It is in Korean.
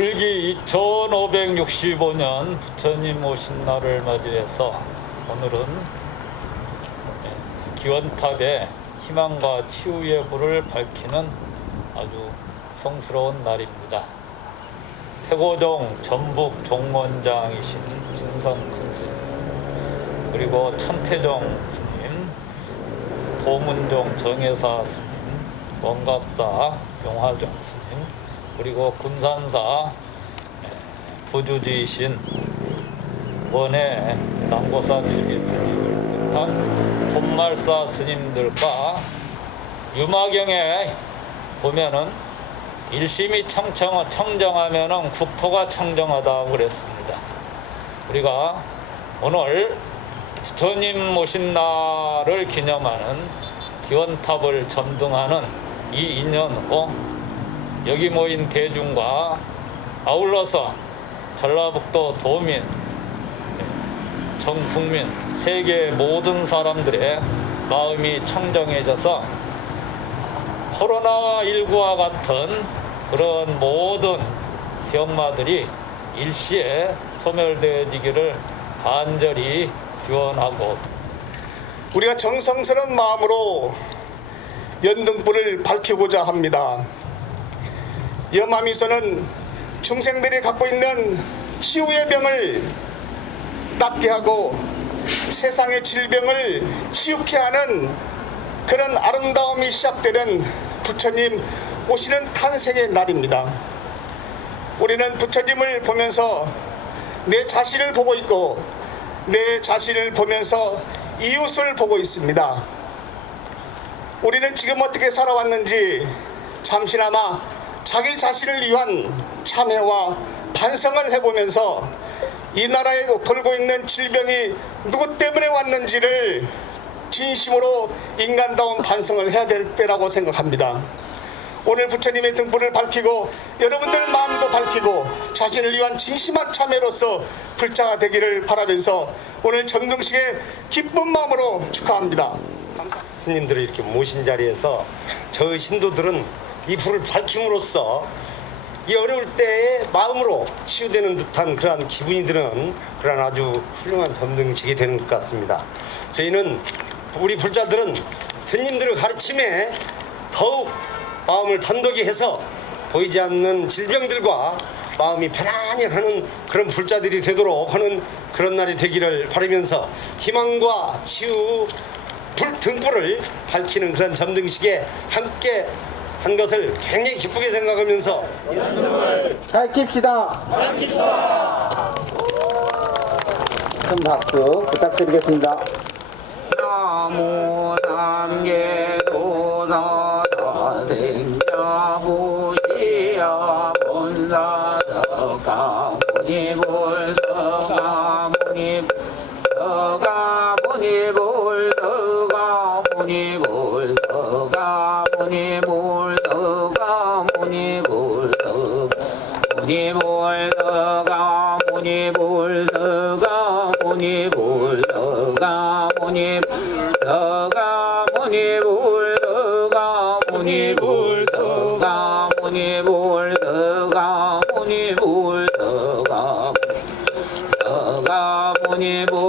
2565년 부처님 오신 날을 맞이해서 오늘은 네, 기원탑에 희망과 치유의 불을 밝히는 아주 성스러운 날입니다. 태고종 전북 종원장이신 진성 큰 스님 그리고 천태종 스님 도문종 정혜사 스님 원각사 용화종 스님 그리고 군산사 부주지이신 원해 남고사 주지 스님을 비롯한 본말사 스님들과 유마경에 보면은 일심이 청청, 청정하면은 국토가 청정하다고 그랬습니다. 우리가 오늘 부처님 모신 날을 기념하는 기원탑을 점등하는 이 인연으로 여기 모인 대중과 아울러서 전라북도 도민, 전 국민, 세계 모든 사람들의 마음이 청정해져서 코로나19와 같은 그런 모든 병마들이 일시에 소멸되어지기를 간절히 기원하고 우리가 정성스러운 마음으로 연등불을 밝히고자 합니다. 염암에서는 중생들이 갖고 있는 치유의 병을 낫게 하고 세상의 질병을 치유케 하는 그런 아름다움이 시작되는 부처님 오시는 탄생의 날입니다. 우리는 부처님을 보면서 내 자신을 보고 있고 내 자신을 보면서 이웃을 보고 있습니다. 우리는 지금 어떻게 살아왔는지 잠시나마 자기 자신을 위한 참회와 반성을 해보면서 이 나라에 돌고 있는 질병이 누구 때문에 왔는지를 진심으로 인간다운 반성을 해야 될 때라고 생각합니다. 오늘 부처님의 등불을 밝히고 여러분들 마음도 밝히고 자신을 위한 진심한 참회로서 불자가 되기를 바라면서 오늘 점등식에 기쁜 마음으로 축하합니다. 스님들을 이렇게 모신 자리에서 저희 신도들은 이 불을 밝힘으로써 이 어려울 때의 마음으로 치유되는 듯한 그러한 기분이 드는 그러한 아주 훌륭한 점등식이 되는 것 같습니다. 저희는 우리 불자들은 스님들의 가르침에 더욱 마음을 단독히 해서 보이지 않는 질병들과 마음이 편안히 하는 그런 불자들이 되도록 하는 그런 날이 되기를 바라면서 희망과 치유 불 등불을 밝히는 그런 점등식에 함께 한 것을 굉장히 기쁘게 생각하면서 밝힙시다. 큰 박수 부탁드리겠습니다. 무니 불서가 무니 불서가 무니 불서가 무니 불서가 무니 불서가 무니 불서가 무니 불서가 무니 불서가 무니 불서가 서가 무니 불서가 무니 불서가 무니 불